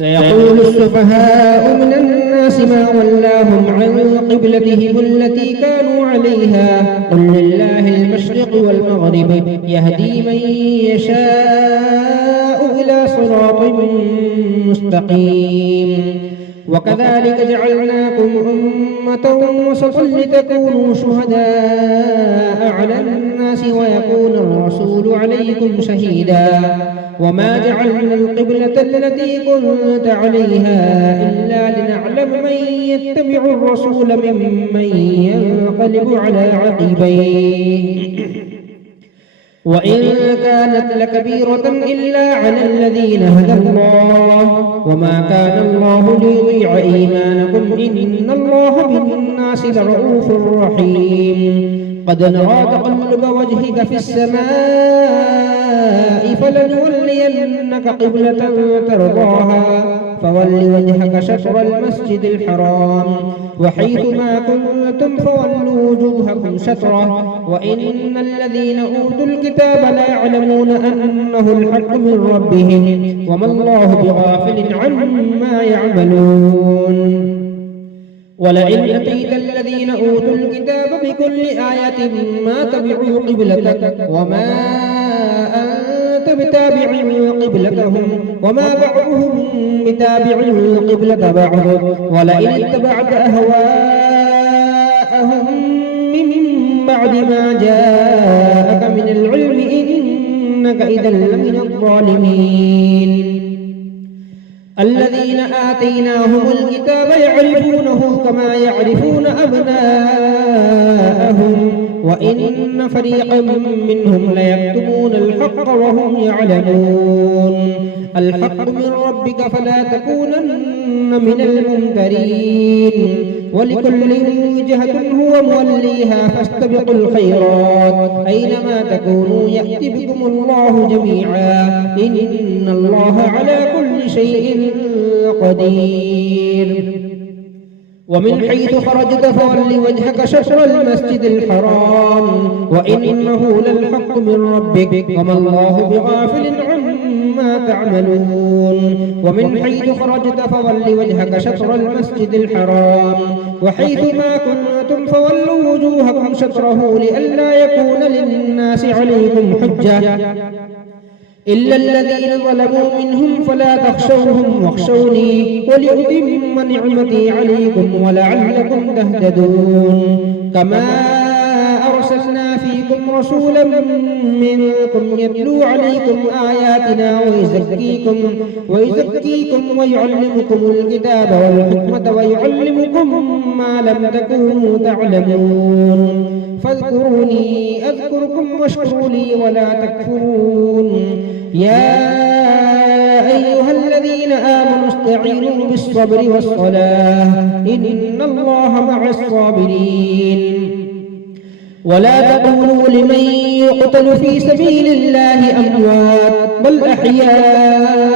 سيقول السفهاء من الناس ما ولاهم عن قبلتهم التي كانوا عليها قل لله المشرق والمغرب يهدي من يشاء إلى صراط مستقيم وكذلك جعلناكم أمة وسطا لتكونوا شهداء على الناس ويكون الرسول عليكم شهيدا وما جعلنا القبلة التي كنت عليها إلا لنعلم من يتبع الرسول ممن ينقلب على عقبيه وإن كانت لكبيرة إلا على الذين هدى الله وما كان الله ليضيع إيمانكم إن الله بالناس لرؤوف رحيم قد نرى تقلب وجهك في السماء فلنولينك قبلة ترضاها فول وجهك شطر المسجد الحرام وحيث ما كنتم فولوا وجوهكم شطره وإن الذين أوتوا الكتاب لا يعلمون أنه الحق من ربهم وما الله بغافل عما يعملون ولئن أتيت الذين أوتوا الكتاب بكل آية ما تبعوا قبلتك وما أنت بتابع قبلتهم وما بعضهم بتابع قبلة بعض ولئن اتبعت أهواءهم من بعد ما جاءك من العلم إنك إذا لمن الظالمين الذين آتيناهم الكتاب يعرفونه كما يعرفون أبناءهم وإن فريقا منهم ليكتمون الحق وهم يعلمون الحق من ربك فلا تكونن من الممترين ولكل وجهة هو موليها فاستبقوا الخيرات أينما تكونوا يأتي بكم الله جميعا إن الله على كل شيء قدير ومن حيث خرجت فول وجهك شطر المسجد الحرام وإنه للحق من ربك وما الله بغافل عما تعملون ومن حيث خرجت فول وجهك شطر المسجد الحرام وحيث ما كنتم فولوا وجوهكم شطره لئلا يكون للناس عليكم حجة إلا الذين ظلموا منهم فلا تخشوهم واخشوني ولأتم نعمتي عليكم ولعلكم تهتدون كما أرسلنا فيكم رسولا منكم يتلو عليكم آياتنا ويزكيكم ويعلمكم الكتاب والحكمة ويعلمكم ما لم تكونوا تعلمون فاذكروني أذكركم واشكروا لي ولا تكفرون يا أيها الذين آمنوا استعينوا بالصبر والصلاة إن الله مع الصابرين ولا تقولوا لمن يقتل في سبيل الله أموات بل أحياء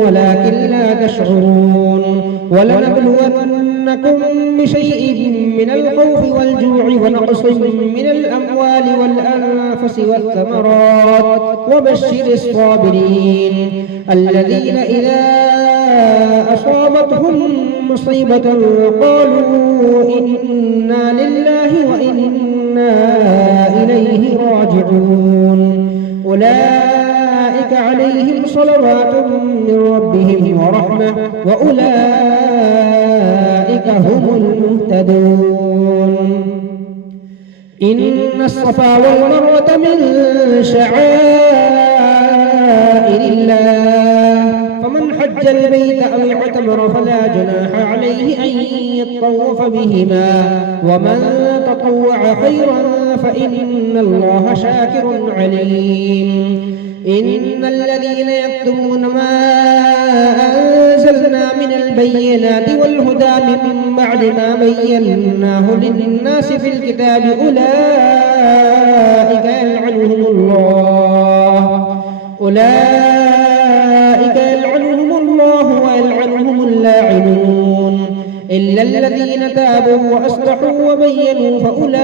ولكن لا تشعرون ولنبلونكم بشيء من الخوف والجوع ونقص من الأموال والأنفس والثمرات وبشر الصابرين الذين إذا أصابتهم مصيبة قالوا إنا لله وإنا إليه راجعون أولئك عليهم صلوات من ربهم ورحمة وأولئك هم المهتدون إن الصفا والمروة من شعائر الله فمن حج البيت أو اعتمر فلا جناح عليه أن يطوف بهما ومن تطوع خيرا فإن الله شاكر عليم إن الذين يكتمون ما أنزلنا من البينات والهدى من بعد ما بيناه للناس في الكتاب أولئك يلعنهم الله ويلعنهم اللاعنون إلا الذين تابوا وأصلحوا وبينوا فأولئك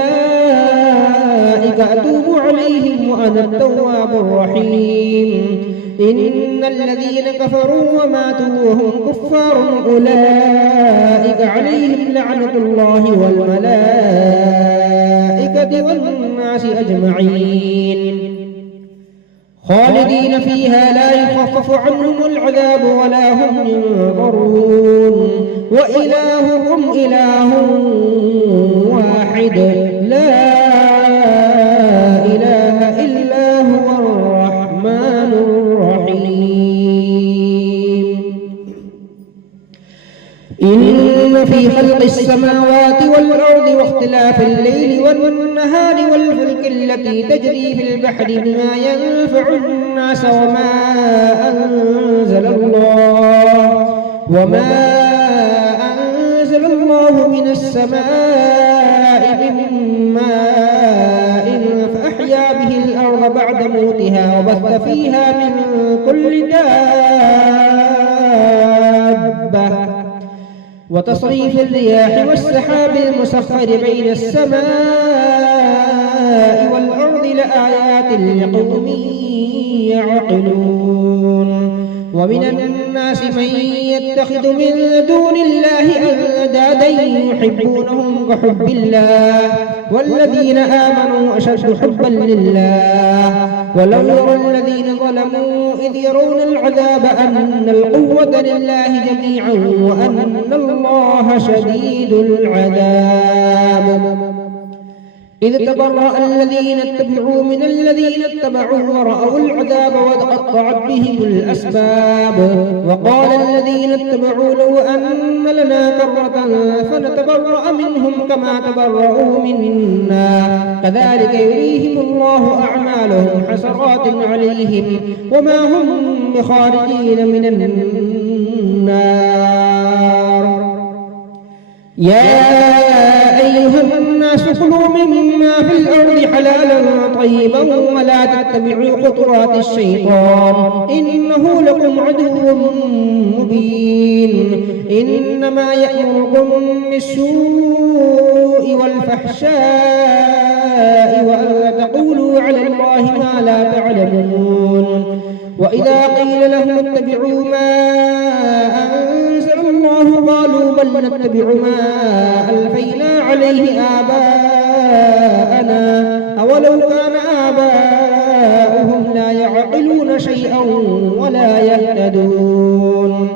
أتوب عليهم وأنا التواب الرحيم إن الذين كفروا وماتوا وهم كفار أولئك عليهم لعنة الله والملائكة والناس أجمعين خالدين فيها لا يخفف عنهم العذاب ولا هم ينظرون وإلهكم إله واحد لا إله إلا هو الرحمن الرحيم إن في خلق السماوات والأرض واختلاف الليل والنهار والفلك التي تجري في البحر بما ينفع الناس وما أنزل الله من السماء من ماء فأحيا به الأرض بعد موتها وبث فيها من كل دابة وتصريف الرياح والسحاب المسخر بين السماء والأرض لآيات لقوم يعقلون ومن الناس من يتخذ من دون الله أندادا يحبونهم كحب الله والذين آمنوا أشد حبا لله ولو يرى الذين ظلموا إذ يرون العذاب أن القوة لله جميعا وأن الله شديد العذاب إذ تبرأ الذين اتبعوا من الذين اتبعوا ورأوا العذاب وتقطعت بهم الأسباب وقال الذين اتبعوا لو أن لنا كرة فنتبرأ منهم كما تبرأوا منا كذلك يريهم الله أعمالهم حسرات عليهم وما هم بخارجين من النار يا أيها الناس كلوا مما في الأرض حلالا طيبا ولا تتبعوا خطوات الشيطان إنه لكم عدو مبين إنما يأمركم بالسوء والفحشاء وأن تقولوا على الله ما لا تعلمون وإذا قيل لهم اتبعوا ما أنزل الله قالوا بل نتبع ما ألفينا عليه آباءنا أولو كان آباؤهم لا يعقلون شيئا ولا يهتدون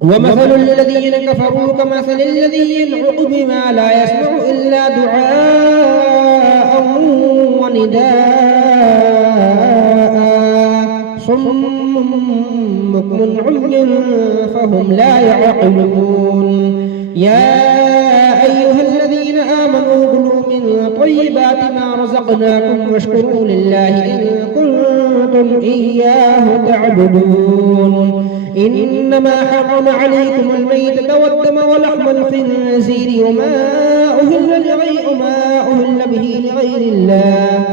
ومثل الذين كفروا كمثل الذي ينعق بما لا يسمع إلا دعاء ونداء صم بكم عمي فهم لا يعقلون يا أيها الذين آمنوا كلوا من طيبات ما رزقناكم واشكروا لله إن كنتم إياه تعبدون إنما حرم عليكم الميتة والدم ولحم الخنزير وما أهل به لغير الله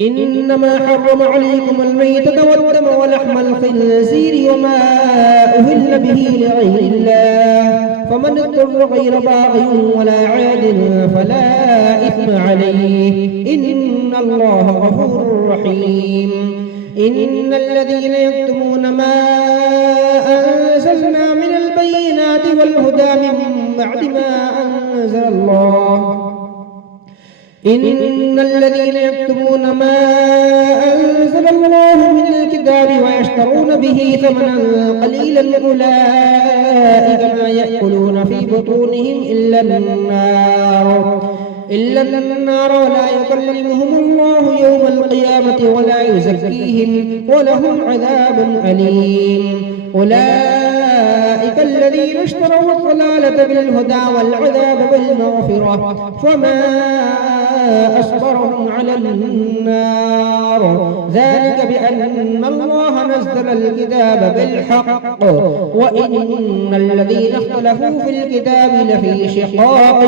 إنما حرم عليكم الميتة والدم ولحم الخنزير وما أهل به لغير الله فمن اضطر غير باغ ولا عاد فلا إثم عليه إن الله غفور رحيم إن الذين يكتمون ما أنزلنا من البينات والهدى من بعد ما أنزل الله إن الذين يكتمون ما أنزل الله من الكتاب ويشترون به ثمنا قليلا أولئك ما يأكلون في بطونهم إلا النار ولا يكلمهم الله يوم القيامة ولا يزكيهم ولهم عذاب أليم أولئك الذين اشتروا الضلالة بالهدى والعذاب بالمغفرة فما أصبرهم على النار ذلك بأن الله نزل الكتاب بالحق وإن الذين اختلفوا في الكتاب لفي شقاق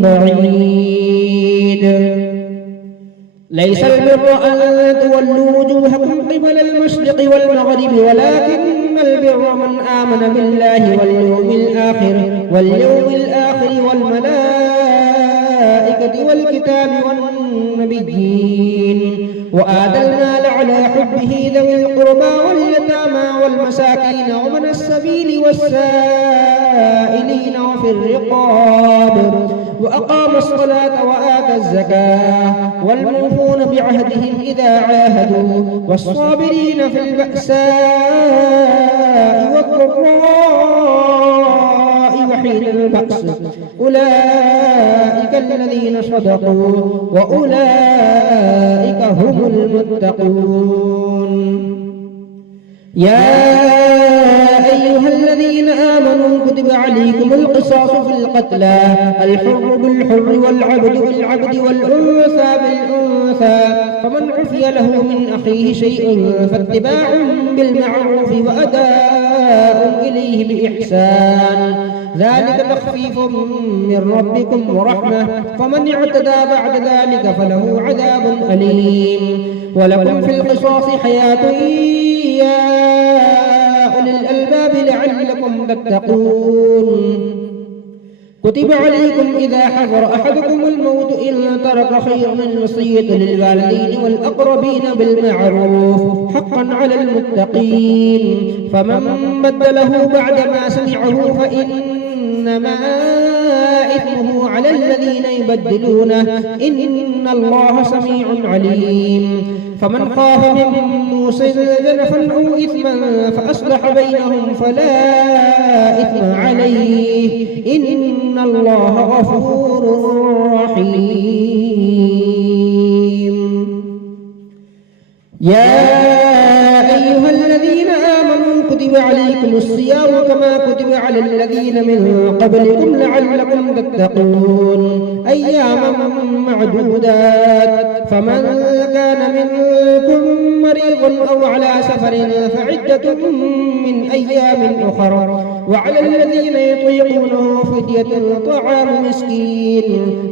بعيد ليس البر أن تولوا وجوهكم قبل المشرق والمغرب ولكن البر من آمن بالله واليوم الآخر والملائكة الملائكة والكتاب والنبيين وآتى المال على حبه ذوي القربى واليتامى والمساكين وابن السبيل والسائلين وفي الرقاب وأقام الصلاة وآتى الزكاة والموفون بعهدهم إذا عاهدوا والصابرين في البأساء والضراء وحين البأس أولئك الذين صدقوا وأولئك هم المتقون. يا أيها الذين آمنوا كتب عليكم القصاص في القتلى الحر بالحر والعبد بالعبد والأنثى بالأنثى فمن عفي له من أخيه شيء فاتباع بالمعروف وأداء إليه بإحسان ذلك تخفيف من ربكم ورحمة فمن اعتدى بعد ذلك فله عذاب أليم. ولكم في القصاص حياة يا أولي الألباب لعلكم تتقون. كتب عليكم إذا حضر أحدكم الموت إن ترك خيرا الوصية للوالدين والأقربين بالمعروف حقا على المتقين فمن بدله بعدما سمعه فإنما إثمه على الذين يبدلونه إن الله سميع عليم. فمن خاف من موص جنفا أو إثما فأصلح بينهم فلا إثم عليه إن الله غفور رحيم. يا أيها الذين آمنوا كتب عليكم الصيام كما كتب على الذين من قبلكم لعلكم تتقون أياما معدودات فمن كان منكم مريض أو على سفر فعدة من أيام أخر وعلى الذين يطيقونه فدية طعام مسكين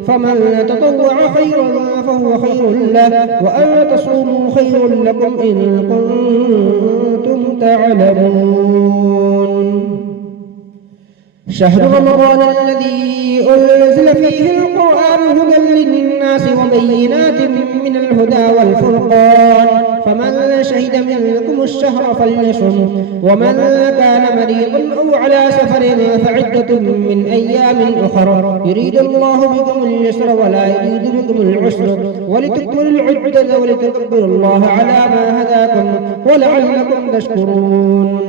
فمن تطوع خيرا فهو خير له وأن تصوموا خير لكم إن كنتم تعلمون. شهر رمضان الذي أنزل فيه القرآن هدى للناس وبينات من الهدى والفرقان فمن شهد منكم الشهر فليصم ومن كان مريضا أو على سفر فعدة من أيام أخر يريد الله بكم اليسر ولا يريد بكم العسر ولتكملوا العدة ولتكبروا الله على ما هداكم ولعلكم تشكرون.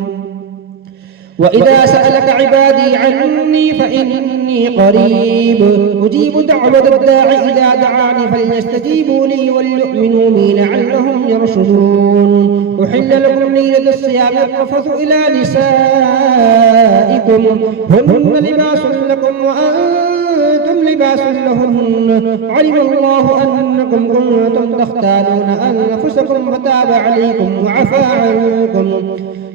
وإذا سألك عبادي عني فإني قريب أجيب دعوة الداعي إذا دعاني فليستجيبوا لي وليؤمنوا بي لعلهم يرشدون. أحل لكم ليلة الصيام الرفث إلى نسائكم هن لباس لكم وأنتم لباس لهن علم الله أنكم كنتم تختانون أنفسكم فتاب عليكم وعفى عنكم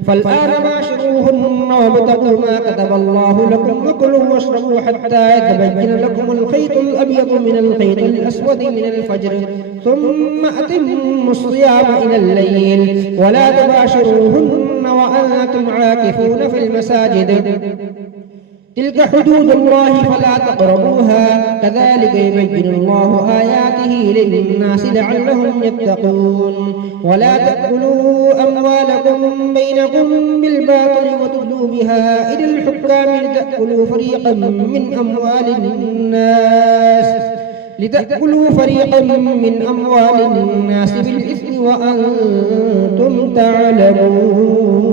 فالآن باشروهن وابتغوا ما كتب الله لكم وكلوا واشربوا حتى يتبين لكم الخيط الأبيض من الخيط الأسود من الفجر ثم أتموا الصيام إلى الليل ولا تباشروهن وأنتم عاكفون في المساجد تلك حدود الله فلا تقربوها كذلك يبين الله آياته للناس لعلهم يتقون. ولا تأكلوا أموالكم بينكم بالباطل وتدلوا بها إلى الحكام لتأكلوا فريقا من أموال الناس بالإثم وأنتم تعلمون.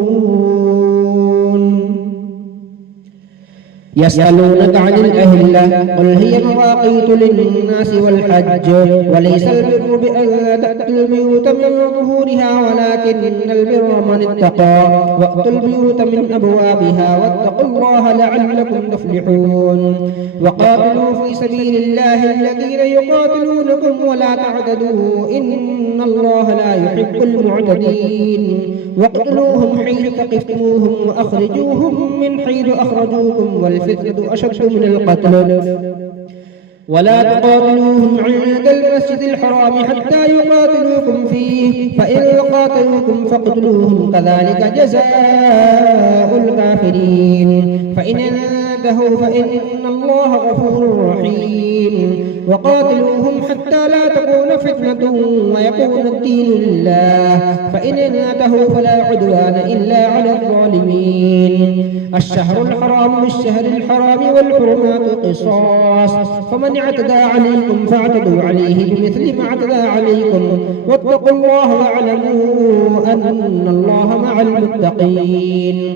يسألونك عن الأهلة قل هي مواقيت للناس والحج وليس البر بأن تأتوا البيوت من ظهورها ولكن البر من اتقى وأتوا البيوت من أبوابها واتقوا الله لعلكم تفلحون. وقاتلوا في سبيل الله الذين يقاتلونكم ولا تعتدوا إن الله لا يحب المعتدين. واقتلوهم حيث ثقفتموهم وأخرجوهم من حيث أخرجوكم والفتنة أشد من القتل ولا تقاتلوهم عند المسجد الحرام حتى يقاتلوكم فيه فإن قاتلوكم فاقتلوهم كذلك جزاء الكافرين. فإن ينتهوا فإن الله غفور رحيم وقاتلوهم حتى لا تكون فتنة ويكون الدين لله فإن انتهوا فلا عدوان إلا على الظالمين. الشهر الحرام بالشهر الحرام والحرمات قصاص فمن اعتدى عليكم فاعتدوا عليه بمثل ما اعتدى عليكم واتقوا الله واعلموا أن الله مع المتقين.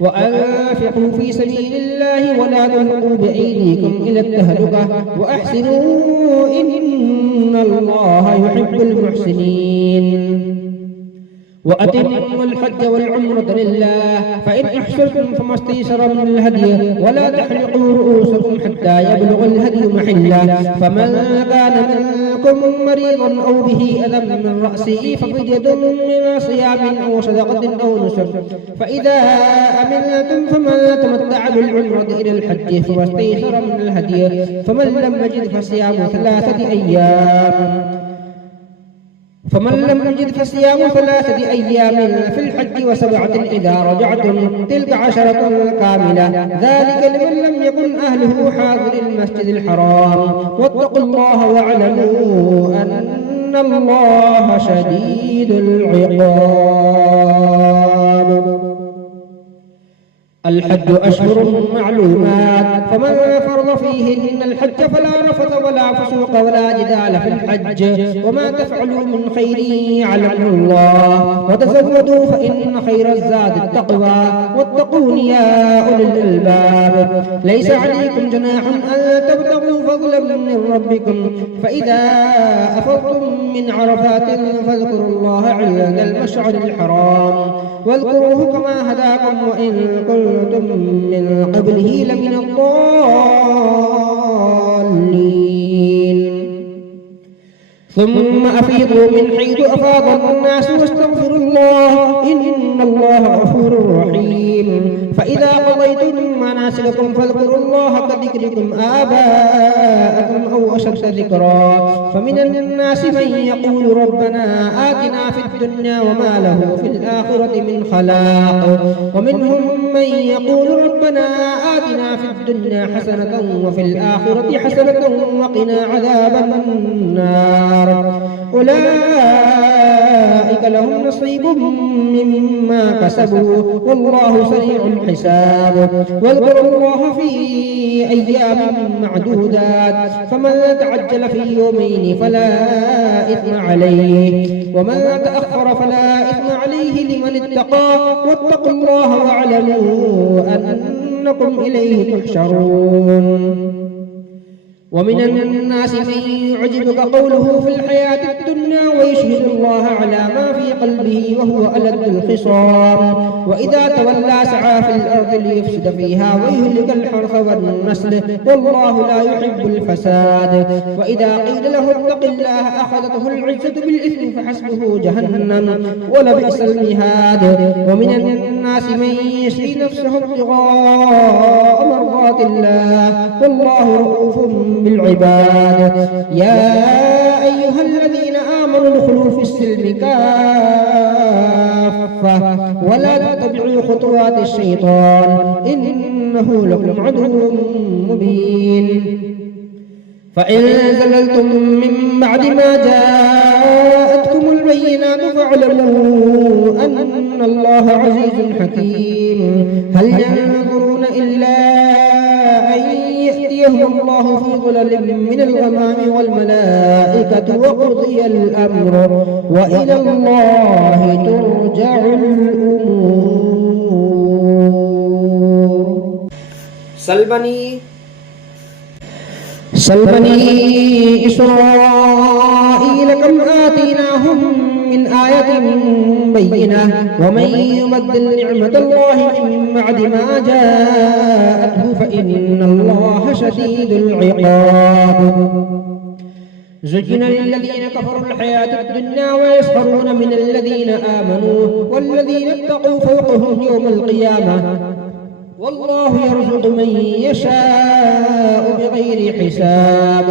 وأنفقوا في سبيل الله ولا تلقوا بأيديكم إلى التهلكة وأحسنوا إن الله يحب المحسنين. وأتموا الحج والعمرة لله فإن أحسنتم فما استيسر من الهدي ولا تحلقوا رؤوسكم حتى يبلغ الهدي محله فمن كان منكم مريضا أو به أذى من رأسه ففدية من صيام أو صدقة أو نسك فإذا أمنتم فمن تمتع بالعمرة إلى الحج فما استيسر من الهدي فمن لم يجد فصيام 3 أيام في الحج و7 إذا رجعتم تلك 10 كاملة ذلك لمن لم يكن أهله حاضر المسجد الحرام واتقوا الله واعلموا أن الله شديد العقاب. الحج أشهر معلومات فمن فرض فيهن الحج فلا رفث ولا فسوق ولا جدال في الحج وما تفعلوا من خير يعلمه الله وتزودوا فإن خير الزاد التقوى واتقون يا أولي الألباب. ليس عليكم جناح أن تبتغوا فضلا من ربكم فإذا أفضتم من عرفات فاذكروا الله عند المشعر الحرام واذكروه كما هداكم وإن كنتم من قبله لمن الضالين. ثم أفيضوا من حيث أفاض الناس واستغفروا الله إن الله غفور رحيم. فإذا قضيتم مناسككم فاذكروا الله كذكركم آباءكم أو أشد ذكرا فمن الناس من يقول ربنا آتنا في الدنيا وما له في الآخرة من خلاق ومنهم من يقول ربنا آتنا في الدنيا حسنة وفي الآخرة حسنة وقنا عذاب النار. أولئك لهم نصيب مما كسبوا والله سريع الحساب. واذكروا الله في أيام معدودات فمن تعجل في يومين فلا إثم عليه ومن تأخر فلا إثم عليه لمن اتقى واتقوا الله واعلموا أنكم إليه تحشرون. ومن الناس من يعجبك قوله في الحياة الدنيا ويشهد الله على ما في قلبه وهو ألد الخصام وإذا تولى سعى في الأرض ليفسد فيها ويهلك الحرث والنسل والله لا يحب الفساد. وإذا قيل له اتق الله أخذته العزة بالإثم فحسبه جهنم ولبئس المهاد. ومن الناس من يشري نفسه ابتغاء مرضات الله والله رؤوف بالعباد. يا أيها الذين آمنوا ادخلوا في السلم كافة ولا تتبعوا خطوات الشيطان إنه لكم عدو مبين. فإن زللتم من بعد ما جاءتكم البينات فاعلموا أن الله عزيز حكيم. هل ينظرون إلا أن يأتيهم الله في ظلل من الغمام والملائكة وقضي الأمر وإلى الله ترجع الأمور. سل بني إسرائيل كم آتيناهم من آية بينة ومن يبدل نعمة الله من بعد ما جاءته فإن الله شديد العقاب. زين للذين كفروا الحياة الدنيا ويسخرون من الذين آمنوا والذين اتقوا فوقهم يوم القيامة والله يرزق من يشاء بغير حساب.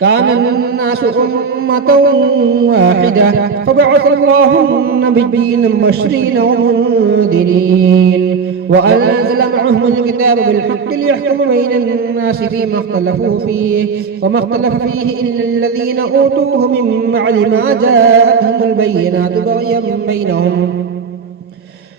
كان الناس أمة واحدة فبعث الله النبيين مبشرين ومنذرين وأنزل معهم الكتاب بالحق ليحكم بين الناس فيما اختلفوا فيه وما اختلف فيه إلا الذين أوتوه من بعد ما جاءتهم البينات بغيا بينهم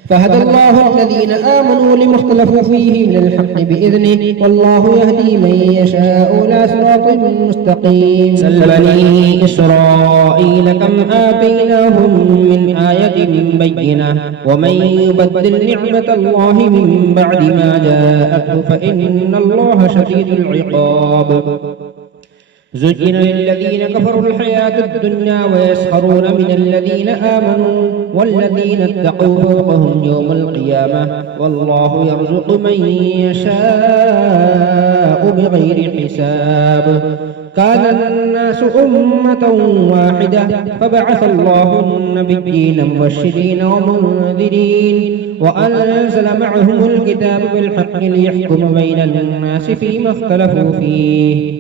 فهدى الله الذين آمنوا لما اختلفوا فيه من الحق بإذنه والله يهدي من يشاء إلى صراط مستقيم. سل بني إسرائيل كم آتيناهم من آية بينة ومن يبدل نعمة الله من بعد ما جاءته فإن الله شديد العقاب. زين للذين كفروا الحياة الدنيا ويسخرون من الذين آمنوا والذين اتقوا فوقهم يوم القيامة والله يرزق من يشاء بغير حساب. كان الناس أمة واحدة فبعث الله النبيين مبشرين ومنذرين وأنزل معهم الكتاب بالحق ليحكم بين الناس فيما اختلفوا فيه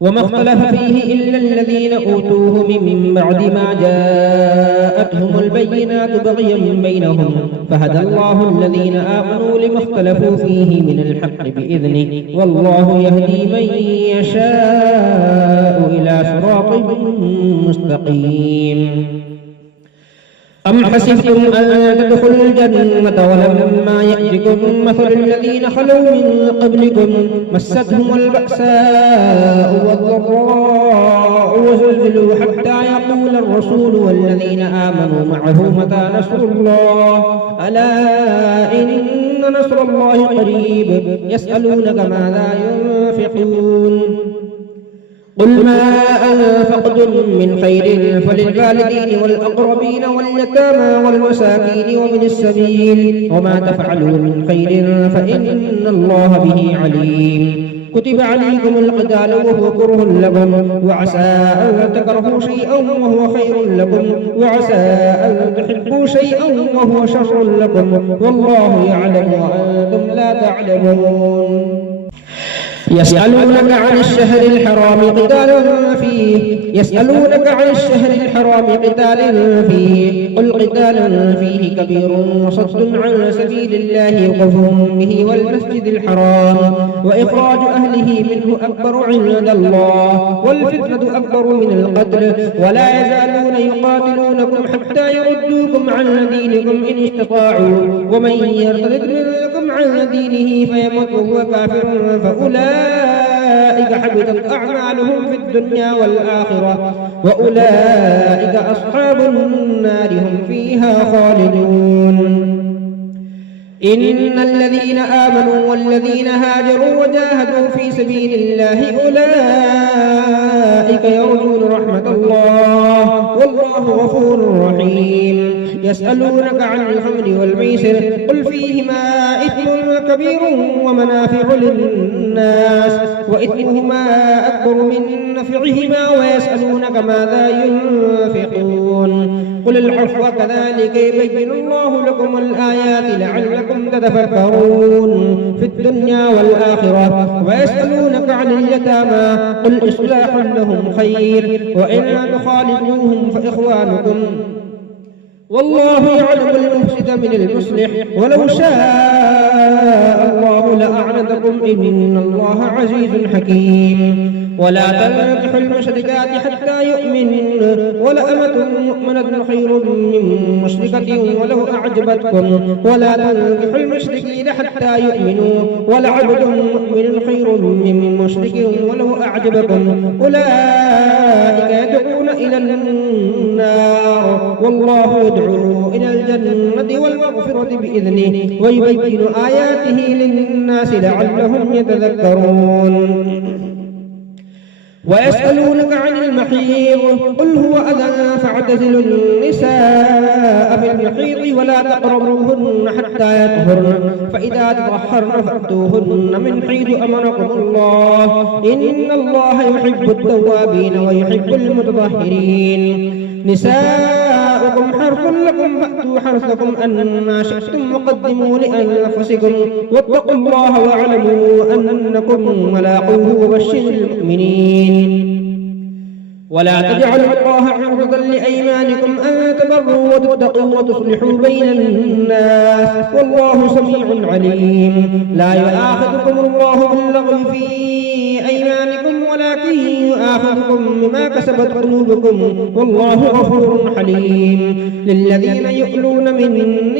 وما اختلف فيه إلا الذين أوتوه من بعد ما جاءتهم البينات بغيا بينهم فهدى الله الذين آمنوا لما اختلفوا فيه من الحق بإذنه والله يهدي من يشاء إلى صراط مستقيم. أم حسبتم أن تدخلوا الجنة ولما يأتكم مثل الذين خلوا من قبلكم مستهم البأساء والضراء وزلزلوا حتى يقول الرسول والذين آمنوا معه متى نصر الله ألا إن نصر الله قريب يسألونك ماذا ينفقون قل ما أنفقتم من خير فللوالدين والأقربين واليتامى والمساكين ومن السبيل وما تفعلوا من خير فإن الله به عليم. كتب عليكم القتال وهو كره لكم وعسى أن تكرهوا شيئا وهو خير لكم وعسى أن تحبوا شيئا وهو شر لكم والله يعلم وأنتم لا تعلمون. يسألونك عن الشهر الحرام قتال فيه قل قتال فيه كبير وصد عن سبيل الله وكفر به والمسجد الحرام وإخراج أهله منه أكبر عند الله والفتنة أكبر من القتل ولا يزالون يقاتلونكم حتى يردوكم عن دينكم إن استطاعوا ومن يرتد منكم عن دينه فيمت وهو كافر فأولئك حبطت أعمالهم في الدنيا والآخرة وأولئك أصحاب النار هم فيها خالدون. إن الذين آمنوا والذين هاجروا وجاهدوا في سبيل الله أولئك يرجون رحمة الله والله غفور رحيم. يسألونك عن الخمر والميسر قل فيهما إثم كبير ومنافع للناس وإثمهما أكبر من نفعهما ويسألونك ماذا ينفقون قل العفو كذلك يبين الله لكم الآيات لعلكم تتفكرون في الدنيا والآخرة. ويسألونك عن اليتامى قل إصلاح لهم خير وإن تخالطوهم فإخوانكم والله يعلم المفسد من المصلح ولو شاء الله لأعنتكم إن الله عزيز حكيم. ولا تنكحوا المشركات حتى يؤمنن ولأمة مؤمنة خير من مشركة ولو أعجبتكم ولا تنكحوا المشركين حتى يؤمنوا ولعبد مؤمن خير من مشرك ولو أعجبكم أولئك يدعون إلى النار والله يدعو إلى الجنة والمغفرة بإذنه ويبين آياته للناس لعلهم يتذكرون. ويسألونك عن المحيض قل هو أذى فاعتزلوا النساء في المحيض ولا تقربوهن حتى يطهرن فإذا تطهرن فأتوهن من حيث أمركم الله إن الله يحب التوابين ويحب المتطهرين. نساؤكم حرث لكم فأتوا حرثكم أنما شئتم وقدموا لأنفسكم واتقوا الله واعلموا أنكم ملاقوه وبشر المؤمنين. ولا تجعلوا الله عرضا لأيمانكم أن تبروا وتتقوا وتصلحوا بين الناس والله سميع عليم. لا يؤاخذكم الله باللغو في أيمانكم ولكن يؤاخذكم بما كسبت قلوبكم والله غفور حليم. للذين يؤلون من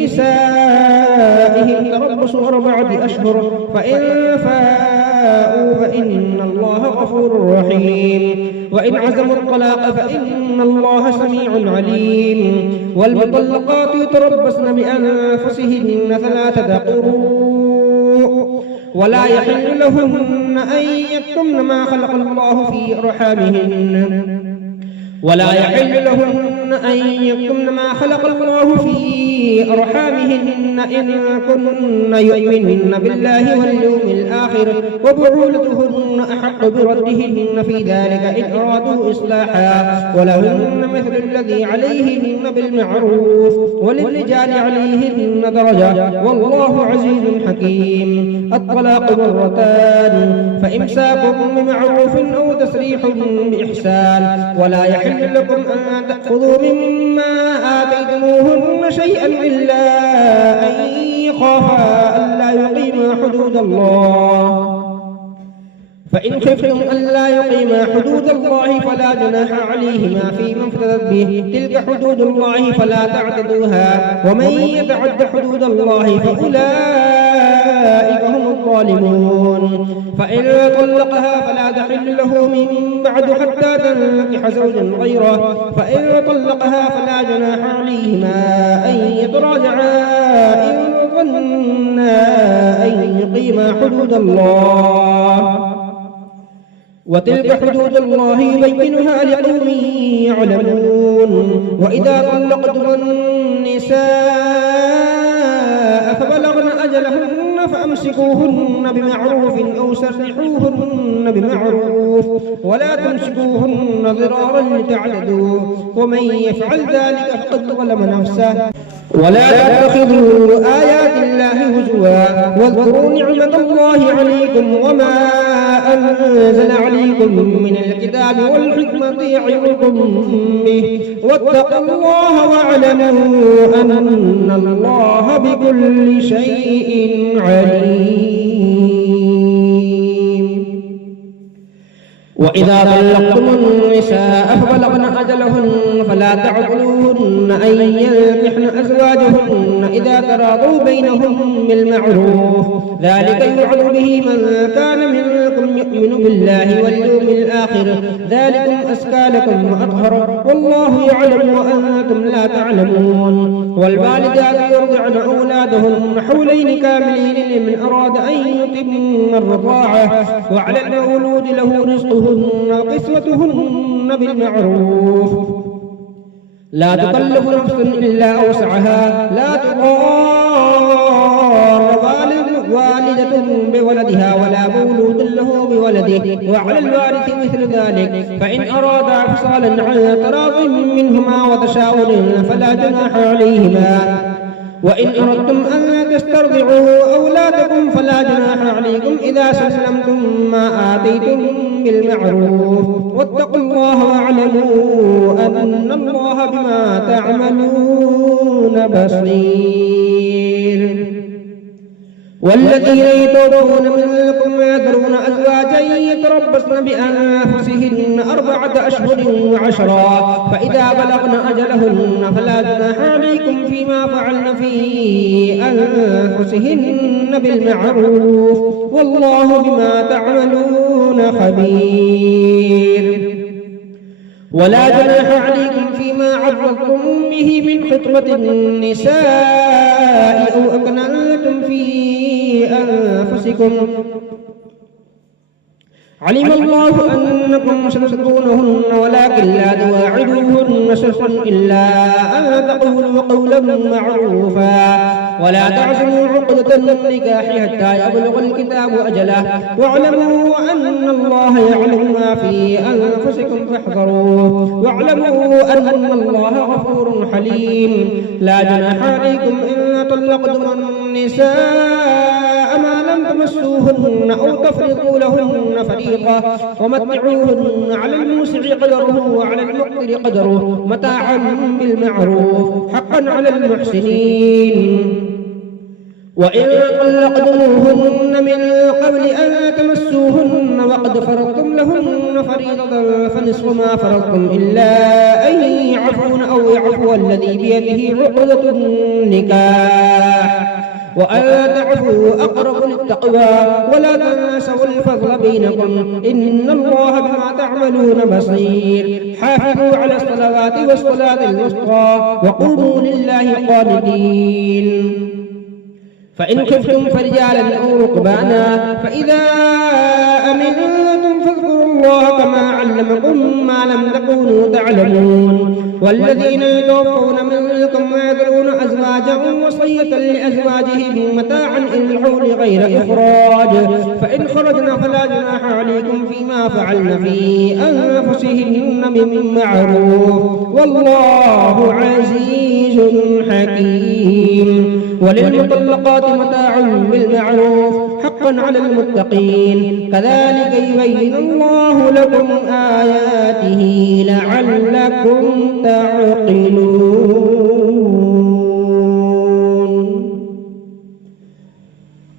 نسائهم تربص 4 أشهر فإن فاءوا فإن الله غفور رحيم. وإن عزموا الطلاق فإن الله سميع عليم. والمطلقات يتربصن بأنفسهن 3 قروء ولا يحل لهن أن يكتمن ما خلق الله في أرحامهن إن كن يؤمنن بالله واليوم الآخر وبعولتهن أحق بردهن في ذلك إن أرادوا إصلاحا ولهن مثل الذي عليهن بالمعروف وللرجال عليهن درجة والله عزيز حكيم. الطلاق 2 فإمساك بمعروف أو تسريح بإحسان ولا يحل لكم أن تأخذوا مما آتيتموهن شيئا إلا أن يخافا ألا يقيما حدود الله. فإن خفتم ألا يقيما حدود الله فلا جناح عليهما فيما افتدت به تلك حدود الله فلا تعتدوها ومن يتعد حدود الله فأولئك هم الظالمون. فإن طلقها فلا تحل له من بعد حتى تنكح زوجا غيره فإن طلقها فلا جناح عليهما أن يتراجعا إن ظنا أن يقيما حدود الله وتلك حدود الله يبينها لقوم يعلمون. وإذا طلقتم النساء فبلغن أجلهن فأمسكوهن بمعروف أو سرحوهن بمعروف ولا تمسكوهن ضرارا لتعتدوا ومن يفعل ذلك فقد ظلم نفسه. ولا تتخذوا آيات الله هزوا واذكروا نعمة الله عليكم وما أنزل عليكم من الكتاب والحكمة يعظكم به واتقوا الله واعلموا أن الله بكل شيء عليم. وإذا طلقتم النساء فبلغن أجلهن فلا تعضلوهن أن ينكحن أزواجهن إذا تراضوا بينهم بالمعروف ذلك يوعظ به من كان منكم يؤمن بالله واليوم الآخر ذلكم أزكى لكم وأطهر والله يعلم وأنتم لا تعلمون. والوالدات يرضعن أولادهن حولين كاملين لمن أراد أن يتم الرضاعة وعلى المولود له رزقهن وقسوتهن بالمعروف. لا تكلف نفس إلا أوسعها لا تضار والدة بولدها ولا مولود له بولده وعلى الوارث مثل ذلك فإن أرادا فصالا عن تراض منهما وتشاور فلا جناح عليهما. وإن أردتم أن تسترضعوا أولادكم فلا جناح عليكم إذا سلمتم ما آتيتم بالمعروف واتقوا الله واعلموا أن الله بما تعملون بصير. والذين يتوفون منكم ويذرون أزواجا يتربصن بأنفسهن 4 أشهر و10 فإذا بلغن أجلهن فلا جناح عليكم فيما فعلن في أنفسهن بالمعروف والله بما تعملون خبير. ولا جناح عليكم فيما عرضتم به من خطبة النساء أو أكننتم في أنفسكم علم الله أنكم ستذكرونهن ولكن لا تواعدوهن سرا إلا أن تقولوا قولا معروفا ولا تعزموا عقدة النكاح حتى يبلغ الكتاب أجله واعلموا أن الله يعلم ما في أنفسكم فاحذروه واعلموا أن الله غفور حليم. لا جناح عليكم إن طلقتم النساء ما لن تمسوهن أو تفرضوا لهن فريضة ومتعوهن على الموسع قدره وعلى المقتر قدره متاعا بالمعروف حقا على المحسنين. وإن طلقتموهن من قبل أن تمسوهن وقد فرضتم لهن فريضة فنصف ما فرضتم إلا أن يعفون أو يعفو الذي بيده عقدة النكاح وأن تعفوا أقرب للتقوى ولا تنسوا الفضل بينكم إن الله بما تعملون بصير. حافظوا على الصلوات والصلاة الوسطى وقوموا لله قانتين. فإن خفتم فرجالا أو ركبانا فإذا أمنتم فاذكروا الله كما علمكم ما لم تكونوا تعلمون. والذين يتوفون منكم ويذرون أزواجا وصية لأزواجهم متاعا إلى الحول غير إخراج فإن خرجنا فلا جناح عليكم فيما فعلن في أنفسهن من معروف والله عزيز حكيم. وللمطلقات متاع بالمعروف حقا على المتقين كذلك يبين الله لكم آياته لعلكم تعقلون.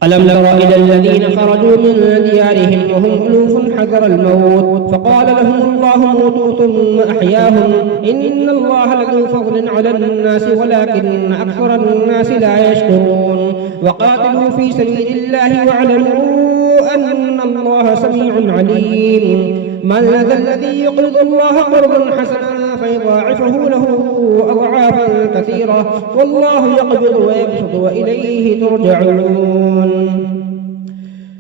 ألم تر إلى الذين خرجوا من ديارهم وهم ألوف حذر الموت فقال لهم الله موتوا ثم أحياهم إن الله لذو فضل على الناس ولكن أكثر الناس لا يشكرون. وقاتلوا في سبيل الله واعلموا أن الله سميع عليم. من ذا الذي يقرض الله قرضا حسنا فيضاعفه له أضعافا كثيرة والله يقبض ويبسط وإليه ترجعون.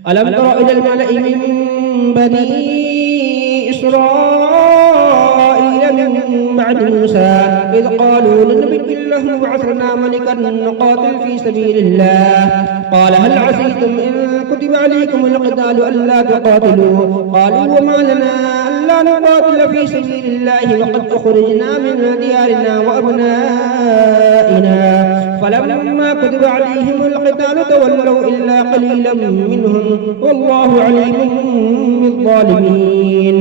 ألم تر إلى الملأ من بني إسرائيل من بعد موسى إذ قالوا لنبي له بعثنا ملكا نقاتل في سبيل الله قال هل عسيتم إن كتب عليكم القتال ألا تقاتلوا قالوا وما لنا ألا نقاتل في سبيل الله وقد أخرجنا من ديارنا وأبنائنا فلما كتب عليهم القتال تولوا إلا قليلا منهم والله عليم بالظالمين.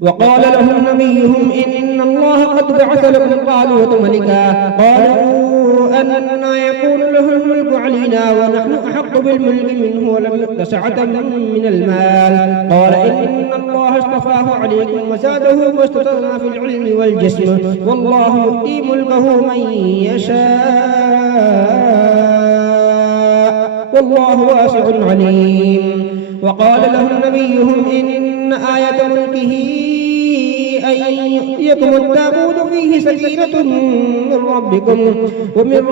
وقال لهم نبيهم إن الله قد بعث لكم طالوت ملكا قالوا أننا يكون له الملك علينا ونحن أحق بالملك منه ولم يؤت سعة من المال قال إن الله اصطفاه عليكم وزاده واستطرنا في العلم والجسم والله يؤتي ملكه من يشاء والله واسع عليم. وقال لهم نبيهم إن آية ملكه أن يأتيكم التابوت فيه سكينة من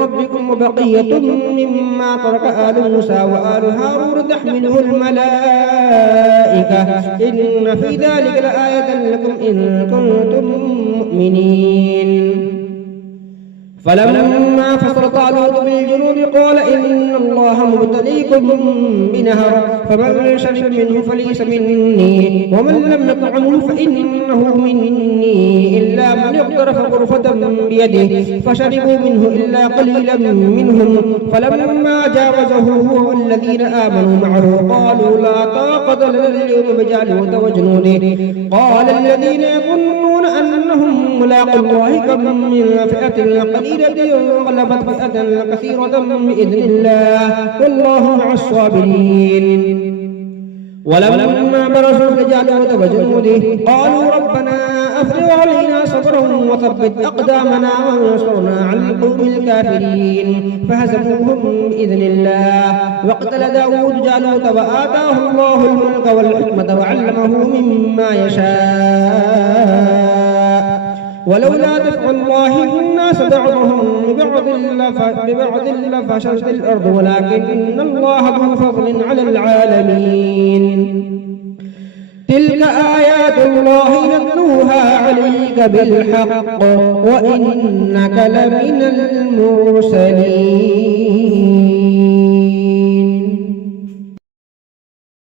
ربكم وبقية مما ترك آل موسى وآل هارون تحمله الملائكة إن في ذلك لآية لكم إن كنتم مؤمنين. فلما فصل طالوت بالجنود قال إن الله مبتليكم بنهر فمن شرب منه فليس مني ومن لم يطعمه فإنه مني إلا من اقترف غرفة بيده فشربوا منه إلا قليلا منهم فلما جاوزه هو والذين آمنوا معه قالوا لا طاقة لنا اليوم بجالوت وجنوده قال الذين يظنون أنهم ملاقو الله كم من فئة قليلة غلبت فئة كثيرة بإذن الله والله مع الصابرين. ولما برزوا لجالوت وجنوده قالوا ربنا أفرغ علينا صبرا وثبت أقدامنا وانصرنا على القوم الكافرين فهزموهم بإذن الله. واقتل داود جالوت وآتاه الله الملك والحكمة وعلمه مما يشاء ولولا دفع الله الناس بعضهم ببعض لفسدت الأرض ولكن الله ذو فضل على العالمين. تلك آيات الله نتلوها عليك بالحق وإنك لمن المرسلين.